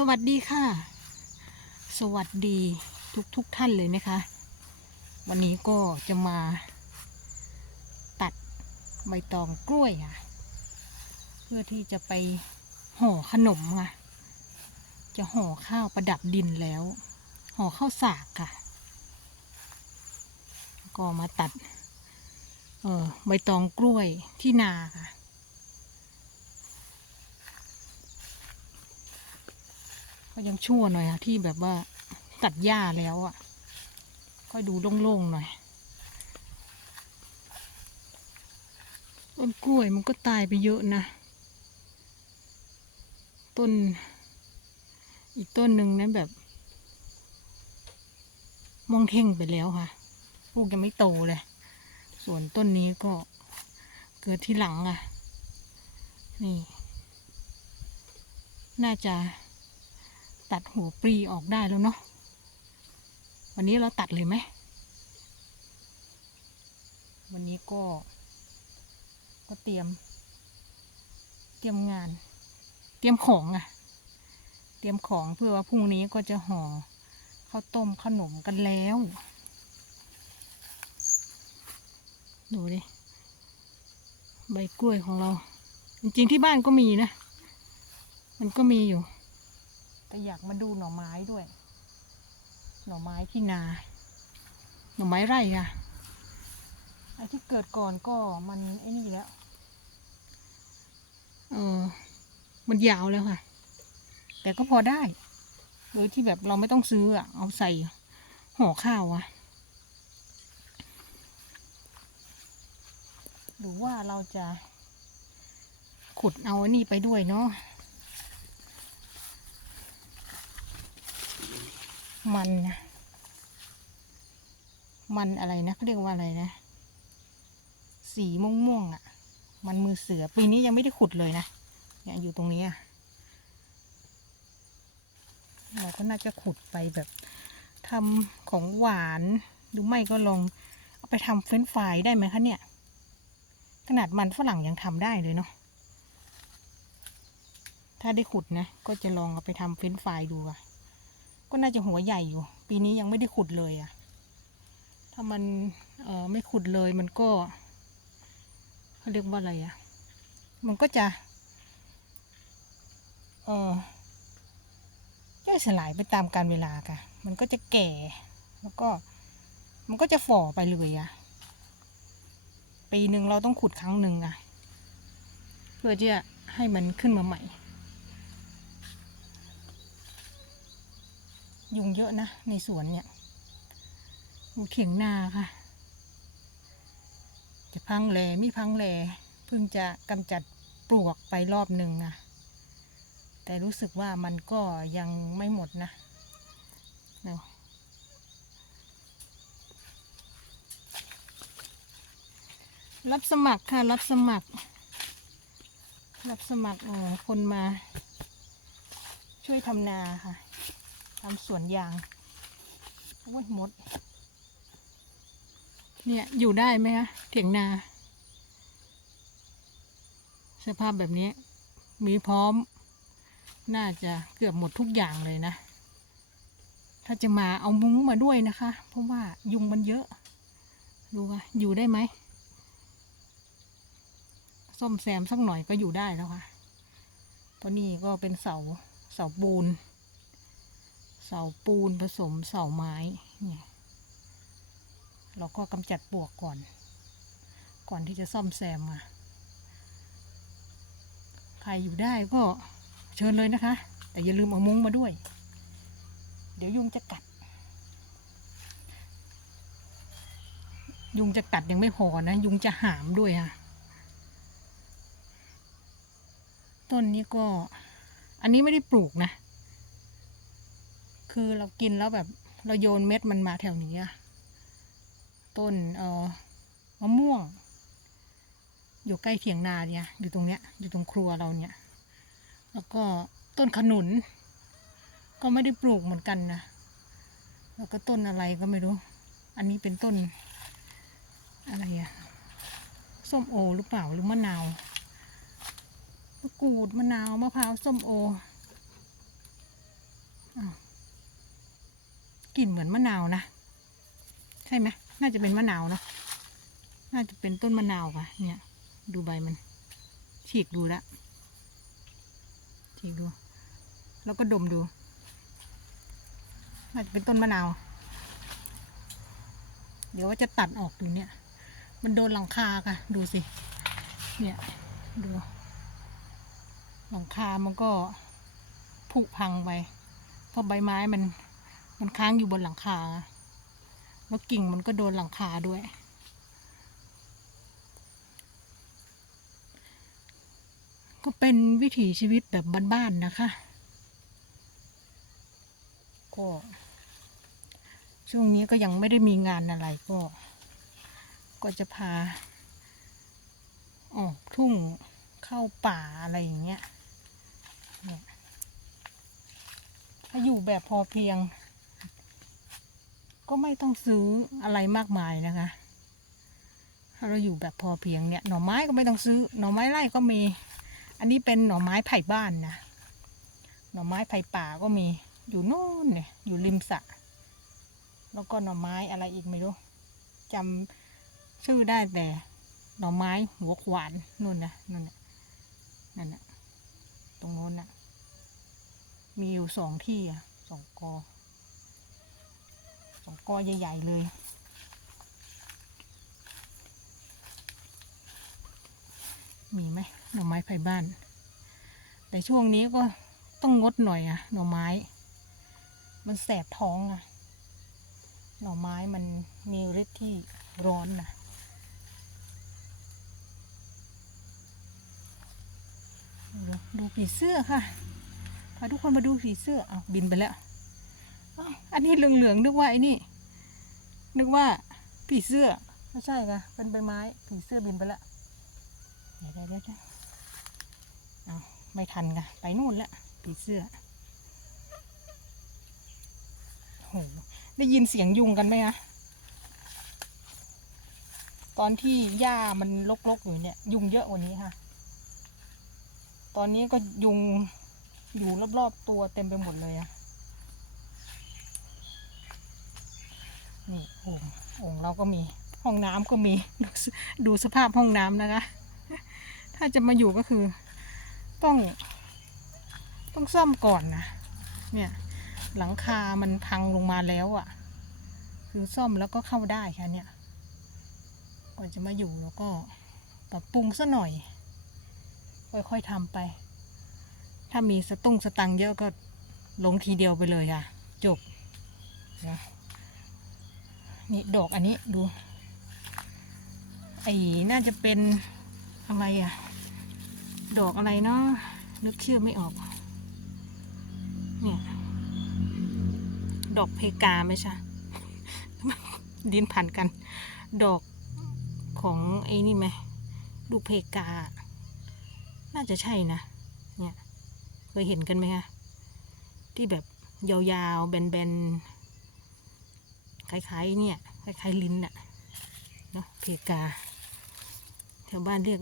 สวัสดีค่ะ สวัสดีทุกทุกท่านเลยนะคะ วันนี้ก็จะมาตัดใบตองกล้วยอะ เพื่อที่จะไปห่อขนมอะ จะห่อข้าวประดับดินแล้ว ห่อข้าวสากค่ะ ก็มาตัด เออใบตองกล้วยที่นาค่ะ ก็ยังชั่วหน่อยอะที่แบบว่าตัดหญ้าแล้วอะค่อยดูโล่งๆหน่อยต้นกล้วยมันก็ตายไปเยอะนะ ต้น อีกต้นหนึ่งนั้นแบบ มองเท่งไปแล้วค่ะลูกยังไม่โตเลย ส่วนต้นนี้ก็เกิดที่หลังอะ นี่ น่าจะ ตัดหัวปลีออกได้แล้วเนาะวันนี้เราตัดเลยไหม วันนี้ก็ ก็เตรียม เตรียมงาน เตรียมของอะเตรียมของเพื่อว่าพรุ่งนี้ก็จะห่อข้าวต้มขนมกันแล้ว ดูดิ ใบกล้วยของเรา จริงๆที่บ้านก็มีนะ มันก็มีอยู่ แต่อยากมาดูหน่อไม้ด้วย หน่อไม้ที่นา หน่อไม้ไร่ค่ะไอ้ที่เกิดก่อนก็มันไอ้นี่แล้วเออมันยาวแล้วค่ะ แต่ก็พอได้โดยที่แบบเราไม่ต้องซื้ออะเอาใส่ห่อข้าวอะหรือว่าเราจะขุดเอาอันนี้ไปด้วยเนาะ มันนะมันอะไรนะเขาเรียกว่าอะไรนะ สีม่วงม่วงๆอะ มันมือเสือปีนี้ยังไม่ได้ขุดเลยนะเนี่ยอยู่ตรงนี้อะเราก็น่าจะขุดไปแบบทำของหวานหรือไม่ก็ลองเอาไปทำเฟรนช์ฟรายได้ไหมคะเนี่ย ขนาดมันฝรั่งยังทำได้เลยเนาะถ้าได้ขุดนะ ก็จะลองเอาไปทำเฟรนช์ฟรายดูอะ ก็น่าจะหัวใหญ่อยู่ ปีนี้ยังไม่ได้ขุดเลยอะ่ะ ถ้ามันเออไม่ขุดเลยมันก็เขาเรียกว่าอะไรอะ่ะ มันก็จะ เออย่อยสลายไปตามกาลเวลาค่ะ มันก็จะแก่ แล้วก็ มันก็จะฝ่อไปเลยอะ่ะ ปีหนึ่งเราต้องขุดครั้งหนึ่งอะ่ะ เพื่อที่จะให้มันขึ้นมาใหม่ ยุงเยอะนะ ในสวนเนี่ยดูเขียงนาค่ะ จะพังแหลไม่พังแหลเพิ่งจะกำจัดปลวกไปรอบหนึ่งอะแต่รู้สึกว่ามันก็ยังไม่หมดนะรับสมัครค่ะ รับสมัคร รับสมัครคนมา ช่วยทำนาค่ะ ทำสวนยางโอ้ยมด เนี่ยอยู่ได้ไหมคะเถียงนา สภาพแบบนี้ มีพร้อม น่าจะเกือบหมดทุกอย่างเลยนะ ถ้าจะมาเอามุ้งมาด้วยนะคะ เพราะว่ายุงมันเยอะ ดูว่าอยู่ได้ไหมส้มแซมสักหน่อยก็อยู่ได้แล้วค่ะเพราะนี่ก็เป็นเสาเสาปูน เสาปูนผสมเสาไม้เนี่ยเราก็กำจัดปวกก่อน ก่อนที่จะซ่อมแซมมาใครอยู่ได้ก็เชิญเลยนะคะ แต่อย่าลืมเอามุ้งมาด้วย เดี๋ยวยุงจะกัด ยุงจะกัดยังไม่พอนะ ยุงจะหามด้วยค่ะต้นนี้ก็ อันนี้ไม่ได้ปลูกนะ คือเรากินแล้วแบบเราโยนเม็ดมันมาแถวนี้อะต้นเออมะม่วง อยู่ใกล้เถียงนาเนี่ย อยู่ตรงเนี้ย อยู่ตรงครัวเราเนี่ย แล้วก็ต้นขนุน ก็ไม่ได้ปลูกเหมือนกันนะ แล้วก็ต้นอะไรก็ไม่รู้ อันนี้เป็นต้น อะไรอะส้มโอหรือเปล่าหรือมะนาวมะกรูดมะนาวมะพร้าวส้มโออ้าว กลิ่นเหมือนมะนาวนะ ใช่ไหมน่าจะเป็นมะนาวเนอะน่าจะเป็นต้นมะนาวค่ะ เนี่ย ดูใบมัน ฉีกดูแล้วฉีกดู แล้วก็ดมดู น่าจะเป็นต้นมะนาว เดี๋ยวว่าจะตัดออกดูเนี่ย มันโดนหลังคาค่ะ ดูสิ เนี่ย ดูหลังคามันก็ผุพังไปเพราะใบไม้มัน มันค้างอยู่บนหลังคา แล้วกิ่งมันก็โดนหลังคาด้วย ก็เป็นวิถีชีวิตแบบบ้านๆนะคะ ก็ ช่วงนี้ก็ยังไม่ได้มีงานอะไรก็ ก็จะพา ออกทุ่งเข้าป่าอะไรอย่างเงี้ยถ้าอยู่แบบพอเพียง ก็ไม่ต้องซื้ออะไรมากมายนะคะถ้าเราอยู่แบบพอเพียงเนี่ยหน่อไม้ก็ไม่ต้องซื้อ หน่อไม้ไร่ก็มี อันนี้เป็นหน่อไม้ไผ่บ้านนะหน่อไม้ไผ่ป่าก็มีอยู่โน่นเนี่ยอยู่ริมสระแล้วก็หน่อไม้อะไรอีกไม่รู้จำชื่อได้แต่หน่อไม้หัวขวานนู่นนะนู่นนะนั่นนะตรงโน้นนะมีอยู่สองที่อะสองกอ กอใหญ่ ๆ เลย มีไหมหน่อไม้ไผ่บ้าน แต่ช่วงนี้ก็ต้องงดหน่อยอะหน่อไม้ มันแสบท้องอะหน่อไม้มันมีฤทธิ์ที่ร้อนนะดูผีเสื้อค่ะ พาทุกคนมาดูผีเสื้อ เอาวบินไปแล้ว อันนี้เหลืองๆนึกว่าไอ้นี่ นึกว่าผีเสื้อ ไม่ใช่ค่ะเป็นใบไม้ ผีเสื้อบินไปแล้วเดี๋ยวเดี๋ยวเดี๋ยวเดี๋ยวเอาไม่ทันค่ะไปนู่นแล้วผีเสื้อโหได้ยินเสียงยุงกันไหมคะตอนที่หญ้ามันรกๆอยู่เนี่ย ยุงเยอะกว่านี้ค่ะ ตอนนี้ก็ยุงอยู่รอบๆตัวเต็มไปหมดเลยอะ นี่โอ่งโอ่งเราก็มีห้องน้ำก็มีดูสภาพห้องน้ำนะคะ ถ้าจะมาอยู่ก็คือ ต้อง ต้องซ่อมก่อนนะเนี่ยหลังคามันพังลงมาแล้วอะ่ะ คือซ่อมแล้วก็เข้าได้ค่ะเนี่ย ก่อนจะมาอยู่แล้วก็ปรับปรุงซะหน่อย ค่อยๆทำไป ถ้ามีสตุ้งสตังเยอะก็ลงทีเดียวไปเลยค่ะ จบนะ นี่ดอกอันนี้ดู ไอ้น่าจะเป็นอะไรอะดอกอะไรเนาะนึกชื่อไม่ออก เนี่ย ดอกเพกาไม่ใช่ ดินผ่านกัน ดอกของไอ้นี่ไหมลูกเพกา น่าจะใช่นะ เนี่ย เคยเห็นกันไหมคะที่แบบยาวๆ แบนๆ คล้ายๆเนี่ยคล้ายๆลิ้นอะเนาะเพกาแถวบ้านเรียก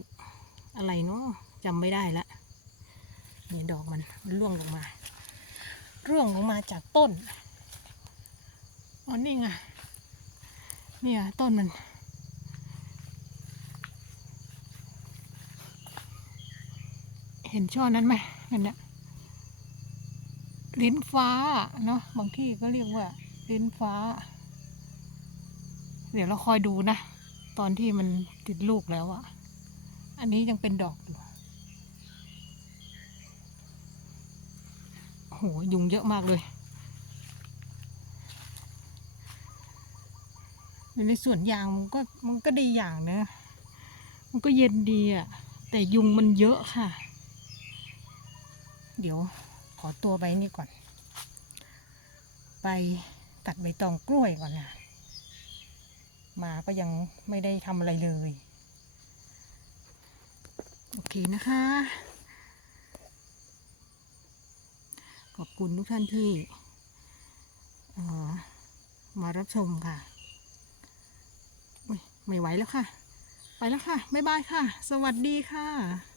อะไรเนาะจำไม่ได้ละนี่ดอกมันมันร่วงลงมา ร่วงลงมาจากต้นอ๋อนี่ไงเนี่ยต้นมัน เห็นช่อนั้นไหมนั่นเนี่ยลิ้นฟ้าเนาะบางที่ก็เรียกว่าลิ้นฟ้า เดี๋ยวเราคอยดูนะ ตอนที่มันติดลูกแล้วอะอันนี้ยังเป็นดอกอยู่โหยุงเยอะมากเลยในสวนยางมันก็มันก็ดีอย่างนะ มันก็เย็นดีอะ่ะ แต่ยุงมันเยอะค่ะ เดี๋ยวขอตัวไปนี่ก่อน ไปตัดใบตองกล้วยก่อนนะ มาก็ยังไม่ได้ทำอะไรเลย โอเคนะคะ ขอบคุณทุกท่านที่มารับชมค่ะไม่ไหวแล้วค่ะ ไปแล้วค่ะ บ๊ายบายค่ะ สวัสดีค่ะ